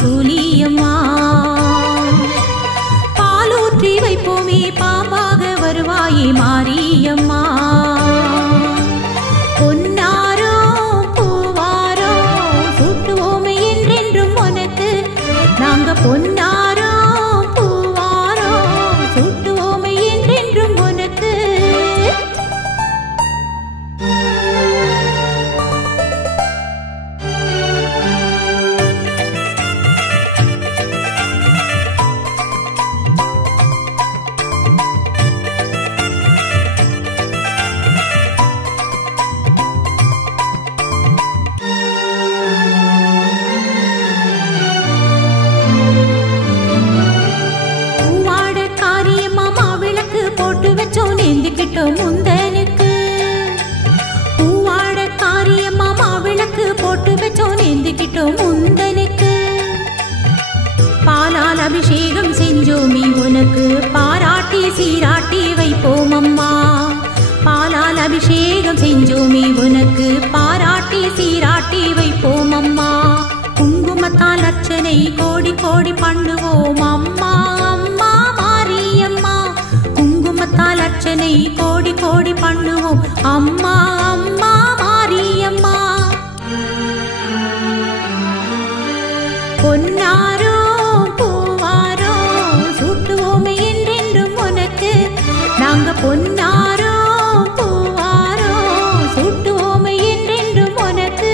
சூலியம்மா. பாலூற்றி வைப்போமே பாம்பாக வருவாயே மாரியம்மா. பொன்னாரோ பூவாரோ சூட்டுவோமே என்றென்றும் உனக்கு. நாங்க பொன்னாரோ பூவாரோ சூட்டுவோமே என்றென்றும் உனக்கு. முந்தனுக்கு பூவாட காரியம்மா மாவிளக்கு போட்டு வச்சோம் எந்திக்கிட்டோம் முந்தனுக்கு. பாலால் அபிஷேகம் செஞ்சோமி உனக்கு பாராட்டி சீராட்டி வைப்போம் அம்மா. பாலால் அபிஷேகம் செஞ்சோமி உனக்கு பாராட்டி சீராட்டி வைப்போம் அம்மா. குங்குமத்தால் அர்ச்சனை கோடி கோடி பண்ணுவோம் அம்மா. அம்மா மாரியம்மா குங்குமத்தால் அர்ச்சனை கோடி கோடி பண்ணுவோம் அம்மா. அம்மா மாரியம்மா. பொன்னாரோ பூவாரோ சூட்டுவோமே என்றென்றும் உனக்கு. நாங்க பொன்னாரோ பூவாரோ சூட்டுவோமே என்றென்றும் உனக்கு.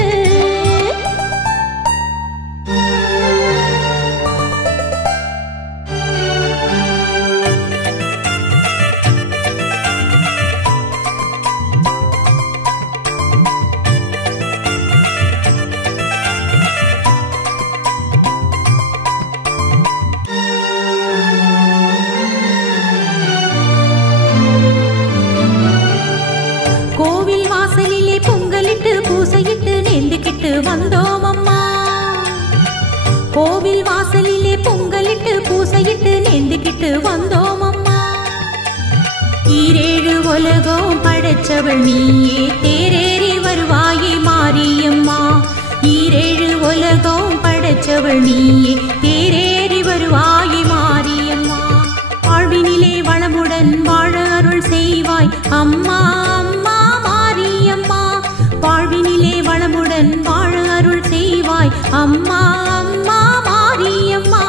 கோவில் வாசலிலே பொங்கலிட்டு பூசையிட்டு நேர்ந்துக்கிட்டு வந்தோம் அம்மா. கோவில் வாசலிலே பொங்கலிட்டு பூசையிட்டு நேர்ந்துக்கிட்டு வந்தோம் அம்மா. ஈரேழு உலகம் படைச்சவள் நீயே தேரேறி வருவாயே மாரியம்மா. ஈரேழு உலகம் படைச்சவள் நீயே தேரேறி வருவாயே மாரியம்மா. வாழ்வினிலே வளமுடன் வாழ அருள் செய்வாய் அம்மா. அம்மா மாரியம்மா வாழ்வினிலே வளமுடன் வாழ அருள் செய்வாய் அம்மா. அம்மா மாரியம்மா.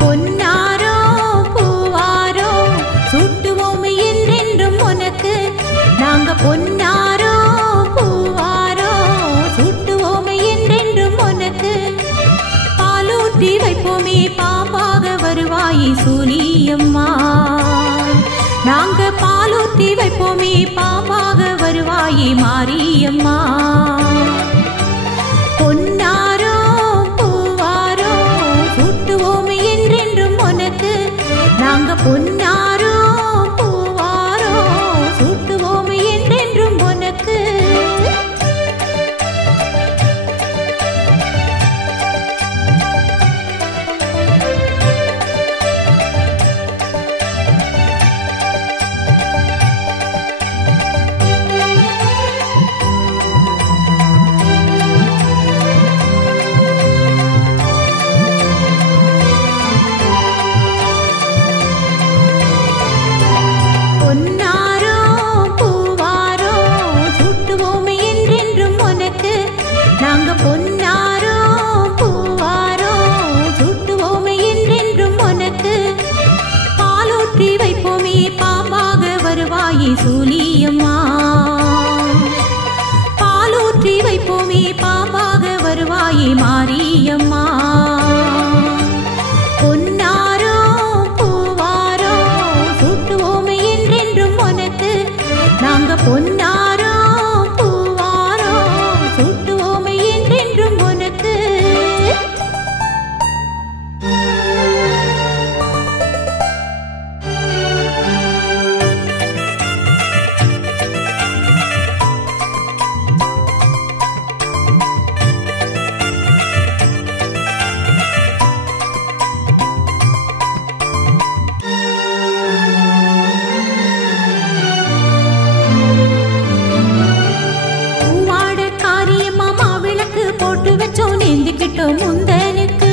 பொன்னாரோ பூவாரோ சூட்டுவோமே என்றென்றும் உனக்கு. நாங்க பொன்னாரோ பூவாரோ சூட்டுவோமே என்றென்றும் உனக்கு. பாலூற்றி வைப்போமே பாம்பாக வருவாயே சூலியம்மா. நாங்க பாலூற்றி வைப்போமே பாம்பாக வருவாயே மாரியம்மா. பொன்னாரோ பூவாரோ சூட்டுவோமே என்றென்றும் உனக்கு. நாங்க பொன்னாரோ பூவாரோ சூட்டுவோமே என்றென்றும் உனக்கு. நேந்திக்கிட்டோ முந்தனுக்கு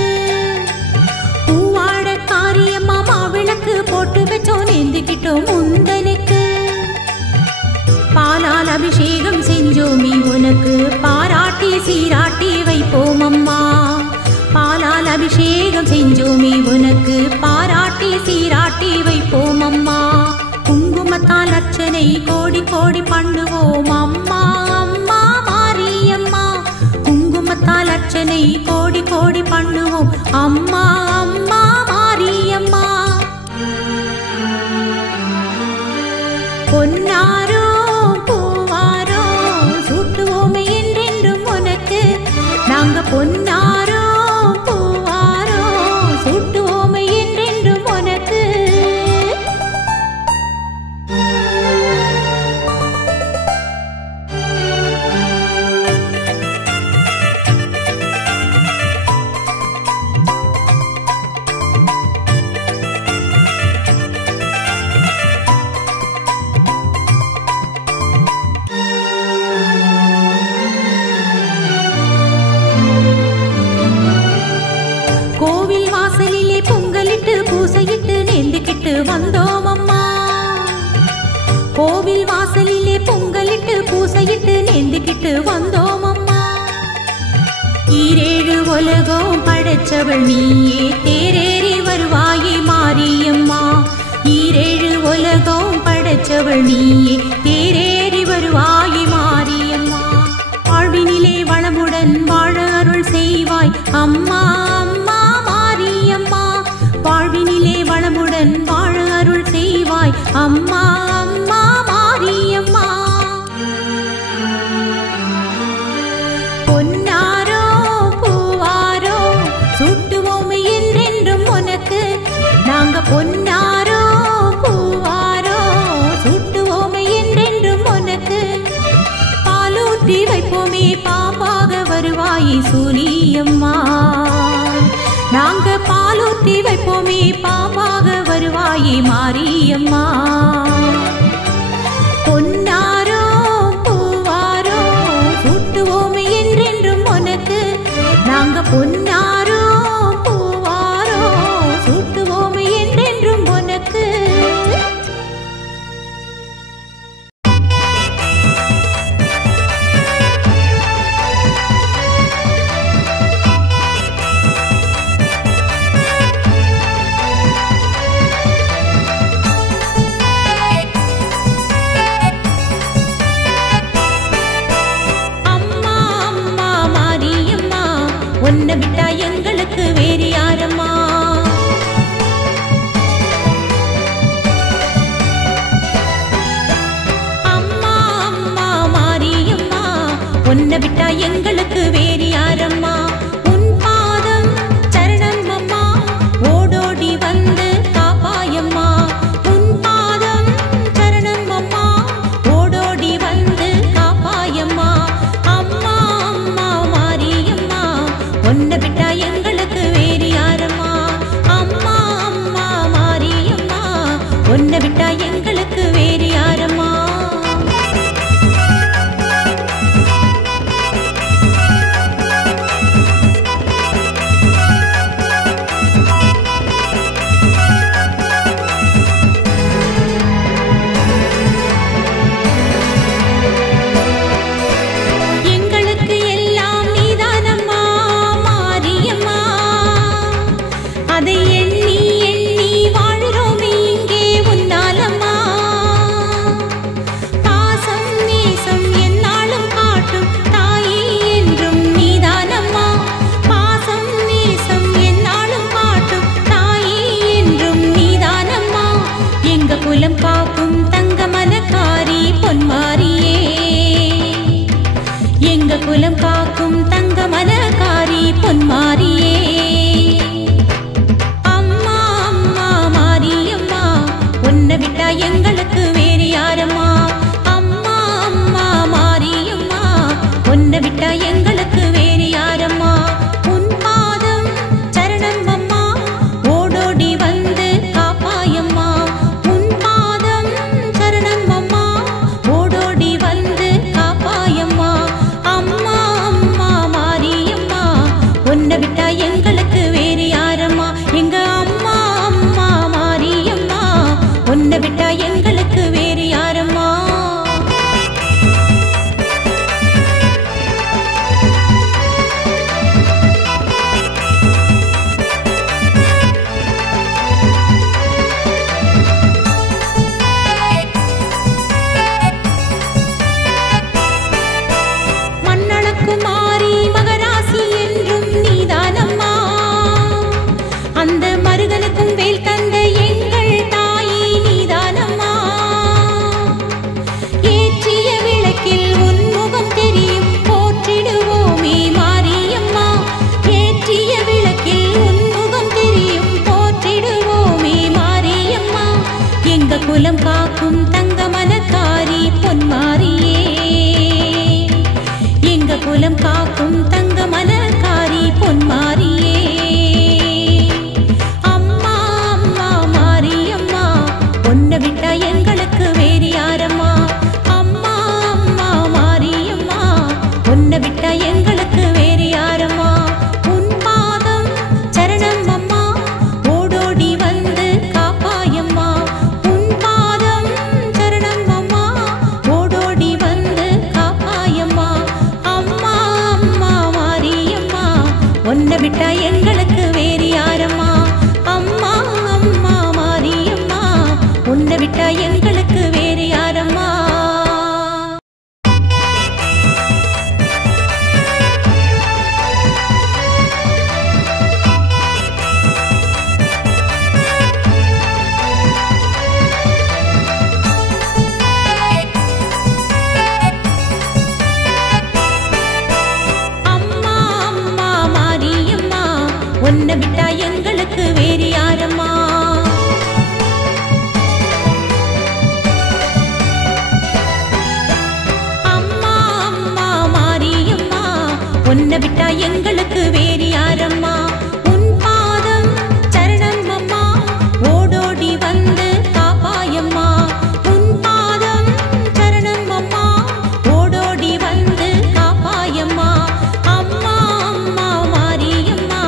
பூவாட காரியம்மா மாவிளக்கு போட்டு வச்சோம் நேந்திக்கிட்டோ முந்தனுக்கு பாலால் அபிஷேகம் செஞ்சோமி உனக்கு பாராட்டி சீராட்டி வைப்போம் அம்மா பாலால் அபிஷேகம் செஞ்சோமி உனக்கு பாராட்டி சீராட்டி வைப்போம் அம்மா குங்குமத்தால் அர்ச்சனை கோடி கோடி பண்ணுவோம் அம்மா அம்மா மாரியம்மா குங்குமத்தால் அர்ச்சனை கோடி கோடி பண்ணுவோம் அம்மா அம்மா மாரியம்மா பொன்னாரோ பூவாரோ சூட்டுவோமே என்றென்றும் உனக்கு நாங்க பொன்னாரோ பூவாரோ சூட்டுவோமே என்றென்றும் உனக்கு கோவில் வாசலிலே பொங்கலிட்டு பூசையிட்டு நேர்ந்துக்கிட்டு வந்தோம் அம்மா கோவில் வாசலிலே பொங்கலிட்டு பூசையிட்டு நேர்ந்துக்கிட்டு வந்தோம் அம்மா ஈரேழு உலகம் படைச்சவள் நீயே தேரேறி வருவாயே மாரியம்மா ஈரேழு உலகம் படைச்சவள் நீயே தேரேறி வருவாயே மாரியம்மா வாழ்வினிலே வளமுடன் வாழ அருள் செய்வாய் அம்மா அம்மா மாரியம்மா வாழ்வினிலே வளமுடன் வாழ அருள் செய்வாய் அம்மா அம்மா மாரியம்மா பொன்னாரோ பூவாரோ சூட்டுவோமே என்றென்றும் உனக்கு நாங்க பொன்னாரோ பூவாரோ சூட்டுவோமே என்றென்றும் உனக்கு பாலூற்றி வைப்போமே பாம்பாக வருவாயே சூரியம்மா நாங்க பாலூற்றி வைப்போமே பாம்பாக வருவாயே மாரியம்மா பொன்னாரோ பூவாரோ சூட்டுவோமே என்றென்றும் உனக்கு நாங்க பொன்னாரோ பூவாரோ சூட்டுவோமே என்றென்றும் உனக்கு உன்னை விட்டா எங்களுக்கு வேறு யாரம்மா அம்மா அம்மா மாரியம்மா உன்னை விட்டா எங்களுக்கு வேறு யாரம்மா உன் பாதம் சரணம் அம்மா ஓடோடி வந்து காப்பாயம்மா உன் பாதம் சரணம் அம்மா ஓடோடி வந்து காப்பாயம்மா அம்மா அம்மா மாரியம்மா உன்னை விட்டா எங்களுக்கு வேறு யாரம்மா அம்மா அம்மா மாரியம்மா உன்னை விட்டா எங்களுக்கு வேறு யாரம்மா எங்களுக்கு எல்லாம் நீதானம்மா மாரியம்மா அதை எண்ணி எண்ணி வாழ்கிறோமே இங்கே உன்னாலம்மா பாசம் நேசம் என்னாலும் காட்டும் தாயே என்றும் நீதானம்மா பாசம் நேசம் என்னாலும் காட்டும் தாயே என்றும் நீதானம்மா எங்க குலம் காக்கும் தங்க மனக்காரி பொன்மாரியே எங்க குலம் காக்கும் தங்க மனக்காரி பொன்மாரியே அம்மா அம்மா மாரியம்மா உன்னை விட்டா எங்களுக்கு வேறு யாரம்மா அம்மா அம்மா மாரியம்மா உன்னை விட்டா எங்களுக்கு வேறு யாரம்மா உன் பாதம் சரணம் அம்மா ஓடோடி வந்து காப்பாயம்மா உன் பாதம் சரணம் அம்மா ஓடோடி வந்து காப்பாயம்மா அம்மா அம்மா மாரியம்மா குலம் காக்கும் தங்க மலர்காரி பொன்மாரியே அம்மா அம்மா மாரியம்மா உன்னை விட்டா எங்களுக்கு வேறு யாரம்மா அம்மா அம்மா மாரியம்மா உன்னை விட்டா எங்களுக்கு வேறு யாரம்மா உன் பாதம் சரணம் அம்மா ஓடோடி வந்து காப்பாயம்மா உன் பாதம் சரணம் அம்மா ஓடோடி வந்து காப்பாயம்மா அம்மா அம்மா மாரியம்மா உன்னை விட்டா எங்களுக்கு வேறு யாரம்மா அம்மா அம்மா மாரியம்மா உன்னை விட்டா எங்களுக்கு வேறு யாரம்மா அம்மா அம்மா மாரியம்மா உன்னை விட்டா எங்களுக்கு வேறு யாரம்மா அம்மா அம்மா மாரியம்மா உன்னை விட்டா எங்களுக்கு வேறு யாரம்மா உன் பாதம் சரணம் அம்மா ஓடோடி வந்து காப்பாயம்மா உன் பாதம் சரணம் அம்மா ஓடோடி வந்து காப்பாயம்மா அம்மா அம்மா மாரியம்மா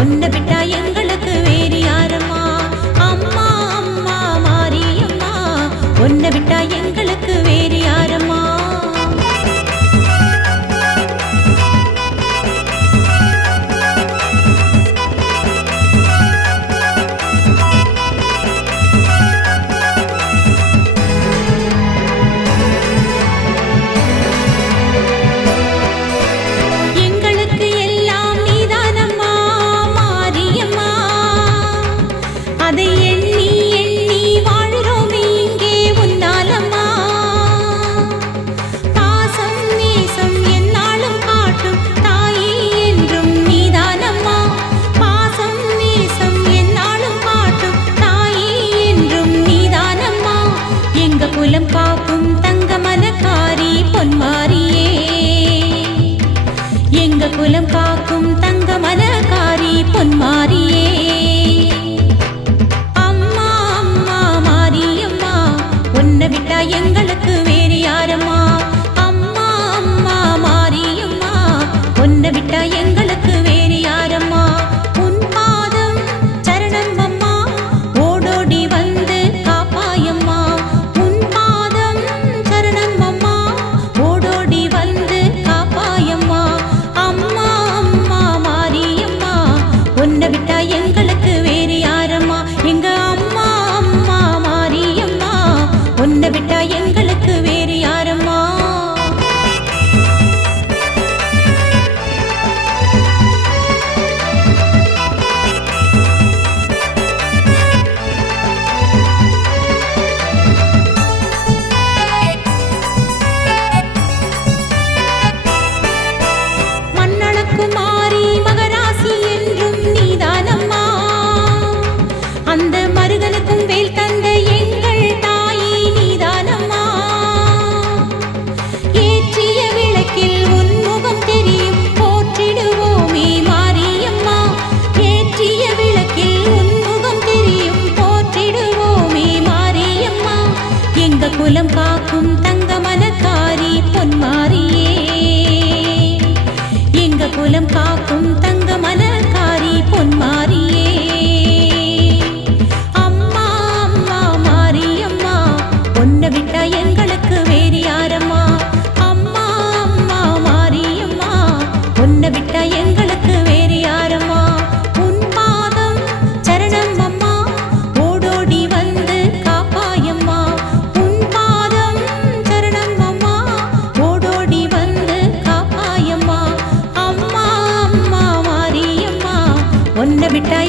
உன்னை விட்டா எங்களுக்கு வேறு யாரம்மா அம்மா அம்மா மாரியம்மா உன்னை விட்டா எங்களுக்கு வேறு யாரம்மா எங்களுக்கு எல்லாம் நீதானம்மா மாரியம்மா அதை எண்ணி எண்ணி வாழ்கிறோமே இங்கே உன்னாலம்மா பாசம் நேசம் என்னாலும் காட்டும் தாயே என்றும் நீதானம்மா பாசம் நேசம் என்னாலும் காட்டும் தாயே என்றும் நீதானம்மா எங்க குலம் காக்கும் தங்க மலர்காரி பொன்மாரியே எங்க குலம் காக்கும் தங்க மலர்காரி பொன்மாரியே அம்மா அம்மா மாரியம்மா உன்னை விட்டா எங்களுக்கு வேறு யாரம்மா அம்மா அம்மா மாரியம்மா உன்னை விட்டா எங்களுக்கு வேறு யாரம்மா உன் பாதம் சரணம் அம்மா ஓடோடி வந்து காப்பாயம்மா உன் பாதம் சரணம் அம்மா ஓடோடி வந்து காப்பாயம்மா அம்மா அம்மா மாரியம்மா உன்னை விட்டா எங்களுக்கு வேறு யாரம்மா எங்க அம்மா அம்மா மாரியம்மா உன்னை விட்டா எங்களுக்கு வேறு யாரம்மா மண்ணளக்குமாரி மகராசி என்றும் நீதானம்மா அந்த மருகனுக்கும் வேல் தந்த எங்கள் தாயே நீதானம்மா ஏற்றிய விளக்கில் உன் முகம் தெரியும் போற்றிடுவோமே மாரியம்மா ஏற்றிய விளக்கில் உன் முகம் தெரியும் போற்றிடுவோமே மாரியம்மா எங்க குலம் காக்கும் தங்க மலர்காரி பொன்மாரியே எங்க குலம் காக்கும் தங்க மலர்காரி பொன்மாரியே அம்மா அம்மா மாரியம்மா உன்னை விட்டா எங்களுக்கு வேறு யாரம்மா அம்மா அம்மா மாரியம்மா உன்னை விட்டா எங்களுக்கு வேறு யாரம்மா உன் பாதம் சரணம் அம்மா ஓடோடி வந்து காப்பாயம்மா உன் பாதம் சரணம் அம்மா ஓடோடி வந்து காப்பாயம்மா அம்மா அம்மா மாரியம்மா உன்னை விட்டா